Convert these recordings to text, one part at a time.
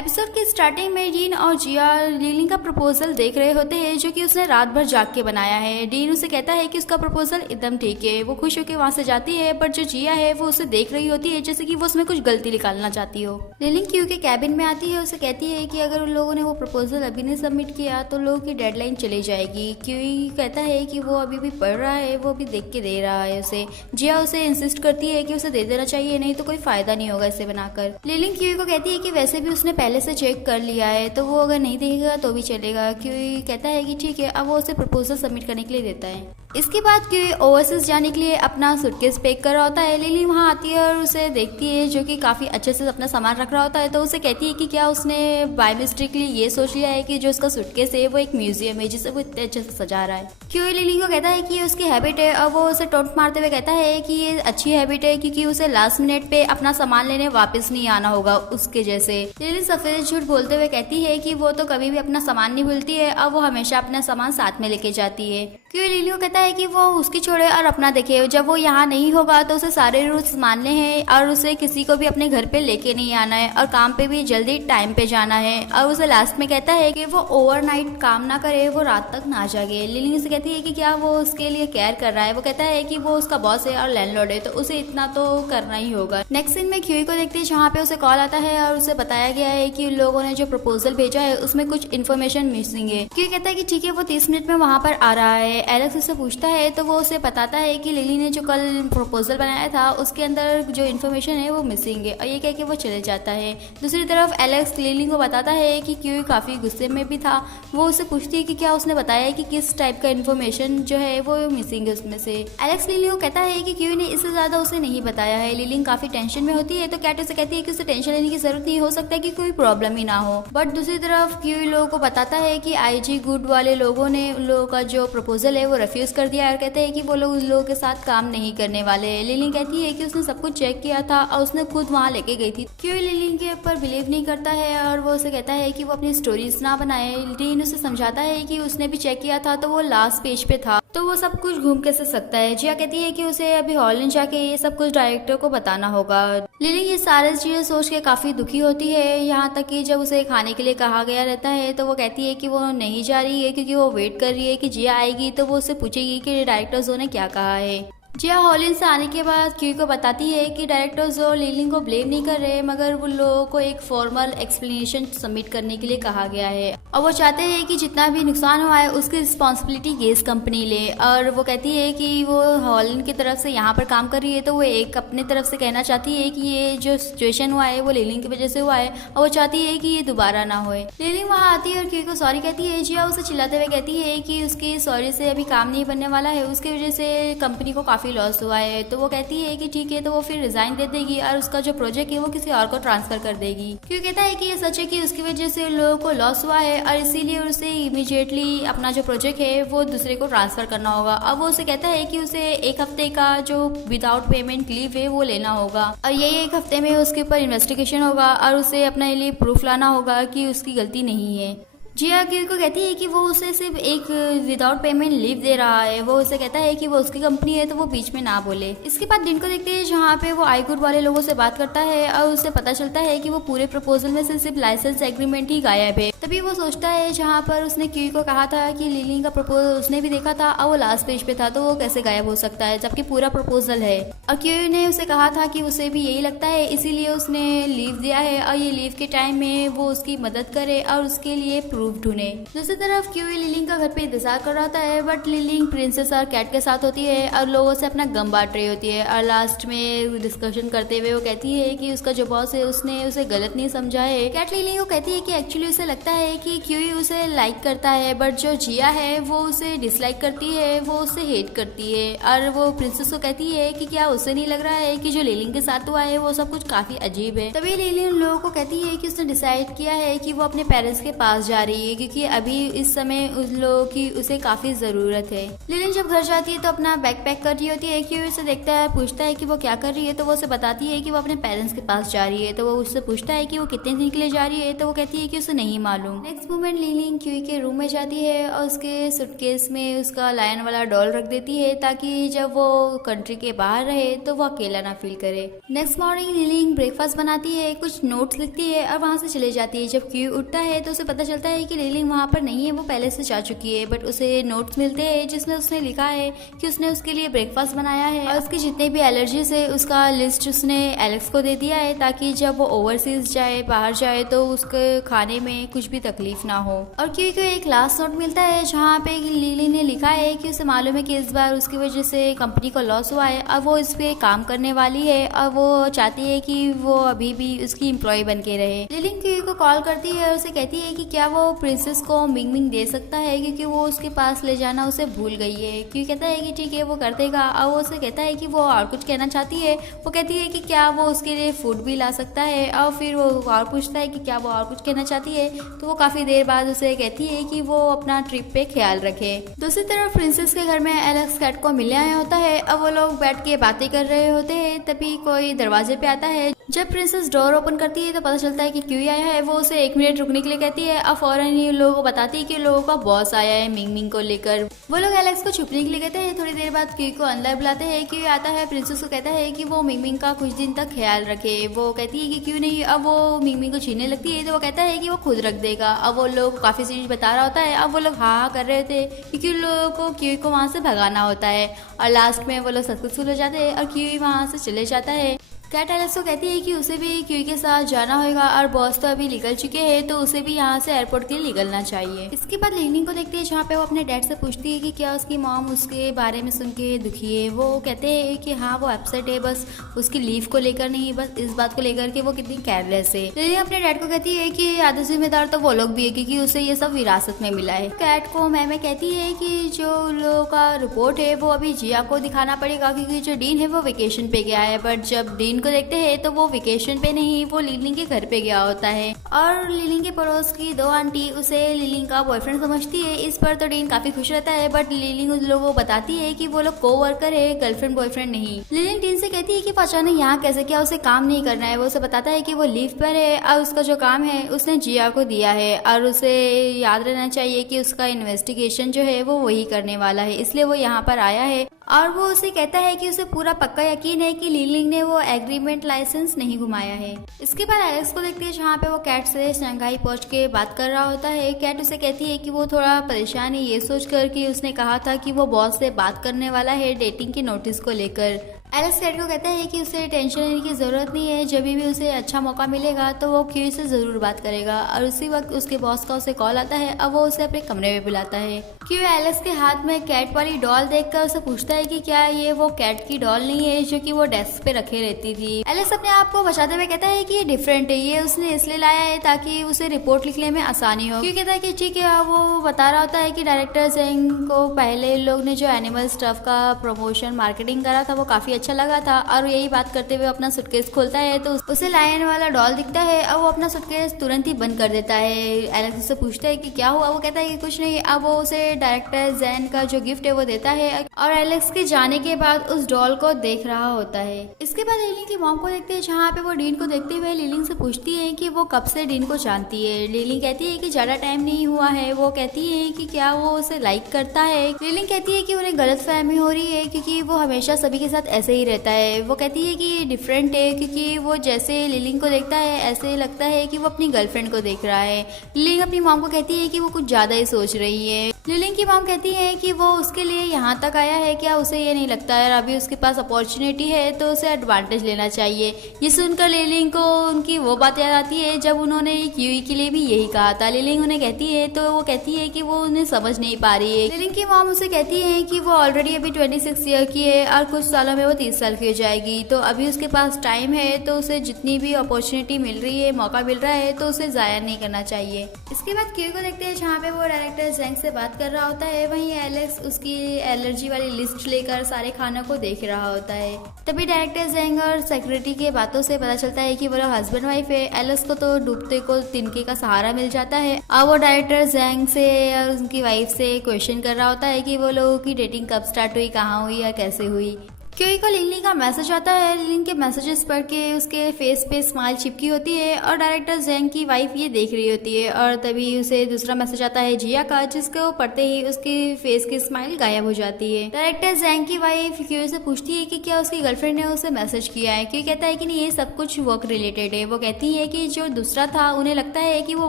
Episode की starting में dean और जिया लिलिंग का प्रपोजल देख रहे होते हैं जो कि उसने रात भर जाग के बनाया है। डीन उसे कहता है कि उसका प्रपोजल एकदम ठीक है। वो खुश होकर वहां से जाती है, पर जो जिया है वो उसे देख रही होती है जैसे कि वो उसमें कुछ गलती निकालना चाहती हो। लिलिंग क्यू के कैबिन में आती है, उसे कहती है कि अगर उन लोगों ने वो प्रपोजल अभी नहीं सबमिट किया तो लोगों की डेडलाइन चली जाएगी। क्यू कहता है कि वो अभी भी पढ़ रहा है, वो अभी देख के दे रहा है उसे। जिया उसे इंसिस्ट करती है कि उसे दे देना चाहिए, नहीं तो कोई फायदा नहीं होगा इसे बनाकर। लिलिंग क्यू को कहती है कि वैसे भी उसने पहले से चेक कर लिया है तो वो अगर नहीं देगा तो भी चलेगा। क्यू कहता है कि ठीक है, अब वो उसे प्रपोजल सबमिट करने के लिए देता है। इसके बाद क्यू ओवरसीज जाने के लिए अपना सूटकेस पैक कर रहा होता है। लिली वहाँ आती है और उसे देखती है जो कि काफी अच्छे से अपना सामान रख रहा होता है, तो उसे कहती है कि क्या उसने बाय मिस्टेकली ये सोच लिया है कि जो उसका सूटकेस है वो एक म्यूजियम है जिसे वो इतने अच्छे से सजा रहा है। क्यू लिली को कहता है कि ये उसकी हैबिट है और वो उसे टोंट मारते हुए कहता है कि ये अच्छी हैबिट है क्योंकि उसे लास्ट मिनट पे अपना सामान लेने वापस नहीं आना होगा उसके जैसे। लिली सफेद झूठ बोलते हुए कहती है कि वो तो कभी भी अपना सामान नहीं भूलती है और वो हमेशा अपना सामान साथ में लेके जाती है। क्यों लिली को कहता है कि वो उसकी छोड़े और अपना देखे, जब वो यहाँ नहीं होगा तो उसे सारे रूल्स मानने हैं और उसे किसी को भी अपने घर पे लेके नहीं आना है और काम पे भी जल्दी टाइम पे जाना है। और उसे लास्ट में कहता है कि वो ओवरनाइट काम ना करे, वो रात तक ना जागे। लिली उसे कहती है कि क्या वो उसके लिए केयर कर रहा है। वो कहता है कि वो उसका बॉस है और लैंडलॉर्ड है तो उसे इतना तो करना ही होगा। नेक्स्ट सीन में क्यू को देखते हैं जहाँ पे उसे कॉल आता है और उसे बताया गया है कि लोगों ने जो प्रपोजल भेजा है उसमें कुछ इन्फॉर्मेशन मिसिंग है। क्यू कहता है कि ठीक है, वो 30 मिनट में वहाँ पर आ रहा है। एलेक्स उससे पूछता है तो वो उसे बताता है कि लिली ने जो कल प्रपोजल बनाया था उसके अंदर जो इन्फॉर्मेशन है वो मिसिंग है और ये कह के वो चले जाता है। दूसरी तरफ एलेक्स लिली को बताता है कि क्यू काफी गुस्से में भी था। वो उससे पूछती है कि क्या उसने बताया है कि किस टाइप का इन्फॉर्मेशन जो है वो मिसिंग है उसमें से। एलेक्स लिली को कहता है कि क्यू ने इससे ज्यादा उसे नहीं बताया है। लिली काफी टेंशन में होती है तो कैट उसे कहती है कि उसे टेंशन लेने की जरूरत नहीं, हो सकता है कि कोई प्रॉब्लम ही ना हो। बट दूसरी तरफ क्यू लोगों को बताता है कि आईजी गुड वाले लोगों ने उन लोगों का जो प्रपोजल है वो रिफ्यूज कर दिया और कहते हैं कि वो लोग उन लोगों के साथ काम नहीं करने वाले। लिली कहती है कि उसने सब कुछ चेक किया था और उसने खुद वहाँ लेके गई थी। क्यों लिली के ऊपर बिलीव नहीं करता है और वो उसे कहता है कि वो अपनी स्टोरीज ना बनाए। डीन उसे समझाता है कि उसने भी चेक किया था तो वो लास्ट पेज पे था तो वो सब कुछ घूम कैसे सकता है। जिया कहती है कि उसे अभी हॉलैंड जाके ये सब कुछ डायरेक्टर को बताना होगा। लिली ये सारी चीजें सोच के काफी दुखी होती है, यहाँ तक कि जब उसे खाने के लिए कहा गया रहता है तो वो कहती है कि वो नहीं जा रही है क्योंकि वो वेट कर रही है कि जिया आएगी तो वो उससे पूछेगी कि डायरेक्टर जो ने क्या कहा है। जिया हॉलैंड से आने के बाद क्यू को बताती है कि डायरेक्टर जो लिलिंग को ब्लेम नहीं कर रहे, मगर वो लोगों को एक फॉर्मल एक्सप्लेनेशन सबमिट करने के लिए कहा गया है और वो चाहते हैं कि जितना भी नुकसान हुआ है उसकी रिस्पॉन्सिबिलिटी गेस कंपनी ले। और वो कहती है कि वो हॉलैंड की तरफ से यहाँ पर काम कर रही है तो वो एक अपनी तरफ से कहना चाहती है कि ये जो सिचुएशन हुआ है वो लिलिंग की वजह से हुआ है और वो चाहती है कि ये दोबारा ना हो। लिलिंग वहाँ आती है और क्यू को सॉरी कहती है। जिया उसे चिल्लाते हुए कहती है कि उसकी सॉरी से अभी काम नहीं बनने वाला है, उसकी वजह से कंपनी को काफी लॉस हुआ है। तो वो कहती है कि ठीक है, तो वो फिर रिजाइन दे देगी और उसका जो प्रोजेक्ट है वो किसी और को ट्रांसफर कर देगी। क्यों कहता है कि ये सच है कि उसकी वजह से लोगों को लॉस हुआ है और इसीलिए उसे इमीडिएटली अपना जो प्रोजेक्ट है वो दूसरे को ट्रांसफर करना होगा। अब वो उसे कहता है कि उसे 1 हफ्ते का जो विदाउट पेमेंट लीव है वो लेना होगा और यही 1 हफ्ते में उसके ऊपर इन्वेस्टिगेशन होगा और उसे अपने लिए प्रूफ लाना होगा कि उसकी गलती नहीं है। जिया क्यू को कहती है कि वो उसे सिर्फ एक विदाउट पेमेंट लीव दे रहा है। वो उसे कहता है कि वो उसकी कंपनी है तो वो बीच में ना बोले। इसके बाद दिन को देखते हैं जहाँ पे वो आई गुड वाले लोगों से बात करता है और उसे पता चलता है कि वो पूरे प्रपोजल में से सिर्फ लाइसेंस एग्रीमेंट ही गायब है। तभी वो सोचता है जहाँ पर उसने क्यू को कहा था कि लिली का प्रपोजल उसने भी देखा था और वो लास्ट पेज पे था तो वो कैसे गायब हो सकता है जबकि पूरा प्रपोजल है। और क्यू ने उसे कहा था कि उसे भी यही लगता है, इसीलिए उसने लीव दिया है और ये लीव के टाइम में वो उसकी मदद करे और उसके लिए प्रूफ ढूंढे। दूसरी तरफ क्यू लिलिंग का घर पे इंतजार कर रहा होता है, बट लिलिंग प्रिंसेस और कैट के साथ होती है और लोगों से अपना गम बांट रही होती है। और लास्ट में डिस्कशन करते हुए वो कहती है कि उसका जो बॉस है उसने उसे गलत नहीं समझा है। कैट लिलिंग को कहती है कि एक्चुअली उसे लगता है कि क्यू उसे लाइक करता है, बट जो जिया है वो उसे डिसलाइक करती है, वो उसे हेट करती है। और वो प्रिंसेस को कहती है कि क्या उसे नहीं लग रहा है कि जो लिलिंग के साथ हुआ है वो सब कुछ काफी अजीब है। तभी लिलिंग लोगों को कहती है कि उसने डिसाइड किया है कि वो अपने पेरेंट्स के पास जा रही है क्योंकि अभी इस समय उन लोगों की उसे काफी जरूरत है। लिलिन जब घर जाती है तो अपना बैग पैक कर रही होती है। क्यू उसे देखता है, पूछता है कि वो क्या कर रही है, तो वो उसे बताती है कि वो अपने पेरेंट्स के पास जा रही है। तो वो उससे पूछता है कि वो कितने दिन के लिए जा रही है, तो वो कहती है कि उसे नहीं मालूम। नेक्स्ट मोमेंट लिलिन क्यू के रूम में जाती है और उसके सूटकेस में उसका लायन वाला डॉल रख देती है ताकि जब वो कंट्री के बाहर रहे तो वो अकेला ना फील करे। नेक्स्ट मॉर्निंग लिलिन ब्रेकफास्ट बनाती है, कुछ नोट्स लिखती है और वहाँ से चले जाती है। जब क्यू उठता है तो उसे पता चलता है कि लिलिन वहाँ पर नहीं है, वो पहले से जा चुकी है। बट उसे नोट्स मिलते हैं जिसमें उसने लिखा है कि उसने उसके लिए ब्रेकफास्ट बनाया है और उसकी जितने भी एलर्जीज है उसका लिस्ट उसने एलेक्स को दे दिया है ताकि जब वो ओवरसीज जाए, बाहर जाए, तो उसके खाने में कुछ भी तकलीफ ना हो। और क्यू को एक लास्ट नोट मिलता है जहाँ पे लिलिन ने लिखा है कि उसे मालूम है कि इस बार उसकी वजह से कंपनी को लॉस हुआ है और वो इस पे काम करने वाली है और वो चाहती है कि वो अभी भी उसकी एम्प्लॉय बन के रहे। लिलिन क्यू को कॉल करती है और उसे कहती है कि क्या वो प्रिंसेस को मिंग मिंग दे सकता है क्योंकि वो उसके पास ले जाना उसे भूल गई है। क्यू कहता है कि ठीक है वो कर देगा और वो उसे कहता है कि वो और कुछ कहना चाहती है। वो कहती है कि क्या वो उसके लिए फूड भी ला सकता है और फिर वो और पूछता है कि क्या वो और कुछ कहना चाहती है। तो वो काफी देर बाद उसे कहती है कि वो अपना ट्रिप पे ख्याल रखे। दूसरी तरफ प्रिंसेस के घर में एलेक्स कैट को मिलने आया होता है और वो लोग बैठ के बातें कर रहे होते हैं। तभी कोई दरवाजे पे आता है। जब प्रिंसेस डोर ओपन करती है तो पता चलता है कि क्यों आया है। वो उसे 1 मिनट रुकने के लिए कहती है और फौरन ही लोगों को बताती है कि लोगों का बॉस आया है मिंग मिंग को लेकर। वो लोग एलेक्स को छुपने के लिए कहते हैं। थोड़ी देर बाद क्यू को अंदर बुलाते हैं। क्यू आता है, प्रिंसेस को कहता है कि वो मिंग मिंग का कुछ दिन तक ख्याल रखे। वो कहती है कि क्यों नहीं। अब वो मिंग मिंग को छीनने लगती है तो वो कहता है कि वो खुद रख देगा। अब वो लोग काफी चीज बता रहा होता है। अब वो लोग हाँ कर रहे थे क्योंकि लोगों को क्यू को वहाँ से भगाना होता है और लास्ट में वो लोग सक्सेसफुल हो जाते हैं और क्यू वहाँ से चले जाता है। कैट एलेक्स को कहती है कि उसे भी क्यू के साथ जाना होगा और बॉस तो अभी निकल चुके हैं तो उसे भी यहाँ से एयरपोर्ट के लिए निकलना चाहिए। इसके बाद लिलिन को देखते हैं जहाँ पे वो अपने डैड से पूछती है कि क्या उसकी मॉम उसके बारे में सुन के दुखी है। वो कहते हैं कि हाँ वो अपसेट है, बस उसकी लीव को लेकर नहीं, बस इस बात को लेकर कि वो कितनी केयरलेस है। लिलिन अपने डैड को कहती है कि आधे जिम्मेदार तो वो लोग भी है क्योंकि उसे ये सब विरासत में मिला है। कैट को मैम कहती है कि जो लोगों का रिपोर्ट है वो अभी जिया को दिखाना पड़ेगा क्योंकि जो डीन है वो वेकेशन पे गया है। बट जब डीन को देखते हैं तो वो वेकेशन पे नहीं, वो लिलिन के घर पे गया होता है और लिलिन के पड़ोस की 2 आंटी उसे लिलिन का बॉयफ्रेंड समझती है। इस पर तो डीन काफी खुश रहता है बट लिलिन उन लोगों को बताती है कि वो लोग को-वर्कर है, गर्लफ्रेंड बॉयफ्रेंड नहीं। लिलिन डीन से कहती है कि वो अचानक यहाँ कैसे, क्या उसे काम नहीं करना है। वो उसे बताता है कि वो लीव पर है और उसका जो काम है उसने जिया को दिया है और उसे याद रहना चाहिए कि उसका इन्वेस्टिगेशन जो है वो वही करने वाला है, इसलिए वो यहाँ पर आया है। और वो उसे कहता है कि उसे पूरा पक्का यकीन है कि लिलिन ने वो एग्रीमेंट लाइसेंस नहीं घुमाया है। इसके बाद एलेक्स को देखते हैं जहाँ पे वो कैट से शंघाई पहुंच के बात कर रहा होता है। कैट उसे कहती है कि वो थोड़ा परेशान है ये सोचकर कि उसने कहा था कि वो बॉस से बात करने वाला है डेटिंग के नोटिस को लेकर। एलेक्स कैट को कहता है कि उसे टेंशन लेने की जरूरत नहीं है, जब भी उसे अच्छा मौका मिलेगा तो वो क्यू से जरूर बात करेगा। और उसी वक्त उसके बॉस का उसे कॉल आता है और वो उसे अपने कमरे में बुलाता है। क्यू एलेक्स के हाथ में कैट वाली डॉल देखकर उसे पूछता है कि क्या ये वो कैट की डॉल नहीं है जो कि वो डेस्क पे रखे रहती थी। एलेक्स अपने आप को बचाते हुए कहता है कि ये डिफरेंट है, ये उसने इसलिए लाया है ताकि उसे रिपोर्ट लिखने में आसानी हो। क्यू कहता है कि ठीक है। वो बता रहा होता है कि डायरेक्टर जेंग को पहले लोग ने जो एनिमल स्टफ का प्रमोशन मार्केटिंग करा था वो काफी अच्छा लगा था और यही बात करते हुए अपना सूटकेस खोलता है तो उसे लायन वाला डॉल दिखता है और वो अपना सूटकेस तुरंत ही बंद कर देता है। एलेक्स उससे पूछता है कि क्या हुआ। वो कहता है कि कुछ नहीं। अब वो उसे डायरेक्टर जैन का जो गिफ्ट है वो देता है और एलेक्स के जाने के बाद उस डॉल को देख रहा होता है। इसके बाद लिलिन की मॉम को देखते हैं जहाँ पे वो डीन को देखते हुए लिलिन से पूछती है कि वो कब से डीन को जानती है। लिलिन कहती है कि ज्यादा टाइम नहीं हुआ है। वो कहती है कि क्या वो उसे लाइक करता है। लिलिन कहती है कि उन्हें गलतफहमी हो रही है क्योंकि वो हमेशा सभी के साथ ऐसे ही रहता है। वो कहती है कि ये डिफरेंट है क्योंकि वो जैसे लिलिन को देखता है ऐसे लगता है कि वो अपनी गर्लफ्रेंड को देख रहा है। लिलिन अपनी मॉम को कहती है कि वो कुछ ज्यादा ही सोच रही है। लिलिन की मॉम कहती है कि वो उसके लिए यहाँ तक आया है, क्या उसे ये नहीं लगता है अभी उसके पास अपॉर्चुनिटी है तो उसे एडवांटेज लेना चाहिए। ये सुनकर लिलिन को उनकी वो बात याद आती है जब उन्होंने क्यूई के लिए भी यही कहा था। लिलिन उन्हें कहती है तो वो कहती है कि वो उन्हें समझ नहीं पा रही है। लिलिन की मॉम उसे कहती है कि वो ऑलरेडी अभी 26 ईयर की है और कुछ सालों में वो 30 साल की हो जाएगी। तो अभी उसके पास टाइम है, तो उसे जितनी भी अपॉर्चुनिटी मिल रही है, मौका मिल रहा है, तो उसे ज़ाया नहीं करना चाहिए। इसके बाद क्यू को देखते हैं जहाँ पे वो डायरेक्टर जैंग से बात कर रहा होता है। वहीं एलेक्स उसकी एलर्जी वाली लिस्ट लेकर सारे खानों को देख रहा होता है। तभी डायरेक्टर जैंग और सेक्रेटरी के बातों से पता चलता है कि वो लोग हस्बैंड वाइफ है। एलेक्स को तो डूबते को तिनके का सहारा मिल जाता है। अब वो डायरेक्टर जैंग से और उनकी वाइफ से क्वेश्चन कर रहा होता है कि वो लोगों की डेटिंग कब स्टार्ट हुई, कहाँ हुई या कैसे हुई। क्योंकि को लिंगलिंग का मैसेज आता है। लिंगलिंग के मैसेजेस पढ़ के उसके फेस पे स्माइल चिपकी होती है और डायरेक्टर जैंग की वाइफ ये देख रही होती है। और तभी उसे दूसरा मैसेज आता है जिया का, जिसको पढ़ते ही उसकी फेस की स्माइल गायब हो जाती है। डायरेक्टर जैंग की वाइफ क्यों से पूछती है कि क्या उसकी गर्लफ्रेंड ने उसे मैसेज किया है। क्यों कहता है कि नहीं, ये सब कुछ वर्क रिलेटेड है। वो कहती है कि जो दूसरा था उन्हें लगता है कि वो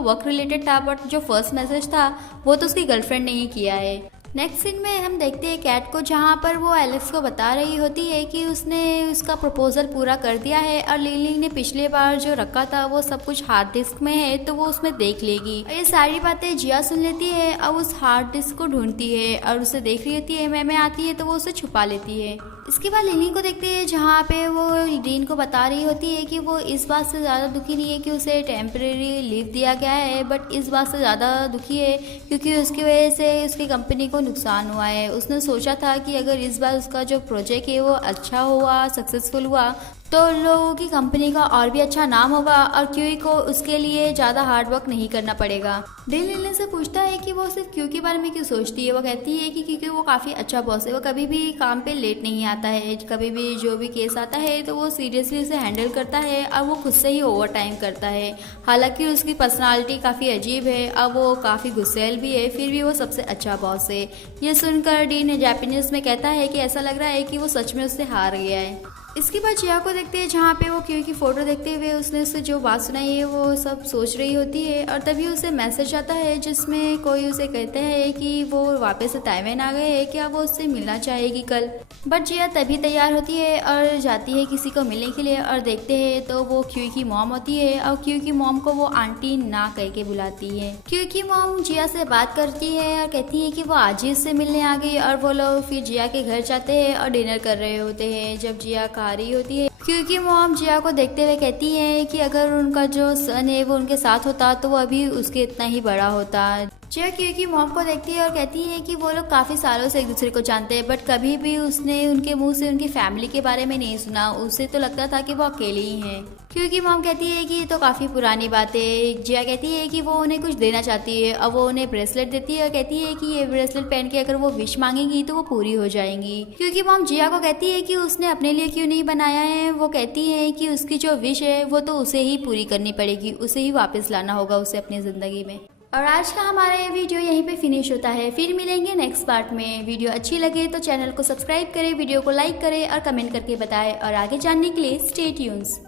वर्क रिलेटेड था, बट जो फर्स्ट मैसेज था वो तो उसकी गर्लफ्रेंड ने ही किया है। नेक्स्ट सीन में हम देखते हैं कैट को, जहाँ पर वो एलेक्स को बता रही होती है कि उसने उसका प्रपोजल पूरा कर दिया है और लिंगलिंग ने पिछले बार जो रखा था वो सब कुछ हार्ड डिस्क में है, तो वो उसमें देख लेगी। ये सारी बातें जिया सुन लेती है और उस हार्ड डिस्क को ढूंढती है और उसे देख रही होती है। मैं आती है तो वो उसे छुपा लेती है। इसके बाद लिंगलिंग को देखते हैं जहाँ पे वो डीन को बता रही होती है कि वो इस बात से ज़्यादा दुखी नहीं है कि उसे टेम्परेरी लीव दिया गया है, बट इस बात से ज़्यादा दुखी है क्योंकि उसकी वजह से उसकी कंपनी को नुकसान हुआ है। उसने सोचा था कि अगर इस बार उसका जो प्रोजेक्ट है वो अच्छा हुआ, सक्सेसफुल हुआ, तो लोगों की कंपनी का और भी अच्छा नाम होगा और क्यू को उसके लिए ज़्यादा हार्ड वर्क नहीं करना पड़ेगा। डीन लिंगलिंग से पूछता है कि वो सिर्फ क्यू के बारे में क्यों सोचती है। वो कहती है कि क्योंकि वो काफ़ी अच्छा बॉस है, वो कभी भी काम पे लेट नहीं आता है, कभी भी जो भी केस आता है तो वो सीरियसली उसे हैंडल करता है और वो खुद से ही ओवर टाइम करता है। हालांकि उसकी पर्सनालिटी काफ़ी अजीब है और वो काफ़ी गुस्सैल भी है, फिर भी वो सबसे अच्छा बॉस है। ये सुनकर डीन जापानीज में कहता है कि ऐसा लग रहा है कि वो सच में उससे हार गया है। इसके बाद जिया को देखते हैं जहाँ पे वो क्यू की फ़ोटो देखते हुए उसने उससे जो बात सुनाई है वो सब सोच रही होती है। और तभी उसे मैसेज आता है जिसमें कोई उसे कहते हैं कि वो वापस से ताइवान आ गए हैं, क्या वो उससे मिलना चाहेगी कल। बट जिया तभी तैयार होती है और जाती है किसी को मिलने के लिए और देखते हैं तो वो क्यू की मॉम होती है और क्यू की मॉम को वो आंटी ना कह के बुलाती है। क्यू की मॉम जिया से बात करती है और कहती है कि वो आज ही उससे मिलने आ गई और वो लोग फिर जिया के घर जाते हैं और डिनर कर रहे होते हैं। जब जिया आ रही होती है क्योंकि मॉम जिया को देखते हुए कहती है कि अगर उनका जो सन है वो उनके साथ होता तो वो अभी उसके इतना ही बड़ा होता। जिया क्योंकि मॉम को देखती है और कहती है कि वो लोग काफ़ी सालों से एक दूसरे को जानते हैं, बट कभी भी उसने उनके मुंह से उनकी फैमिली के बारे में नहीं सुना। उसे तो लगता था कि वो अकेले ही हैं। क्योंकि मॉम कहती है कि ये तो काफ़ी पुरानी बात है। जिया कहती है कि वो उन्हें कुछ देना चाहती है और वो उन्हें ब्रेसलेट देती है और कहती है कि ये ब्रेसलेट पहन के अगर वो विश मांगेंगी तो वो पूरी हो जाएंगी। क्योंकि मॉम जिया को कहती है कि उसने अपने लिए क्यों नहीं बनाया है। वो कहती है कि उसकी जो विश है वो तो उसे ही पूरी करनी पड़ेगी, उसे ही वापस लाना होगा उसे अपनी ज़िंदगी में। और आज का हमारा ये वीडियो यहीं पे फिनिश होता है। फिर मिलेंगे नेक्स्ट पार्ट में। वीडियो अच्छी लगे तो चैनल को सब्सक्राइब करें, वीडियो को लाइक करें और कमेंट करके बताएं। और आगे जानने के लिए स्टे ट्यून्स।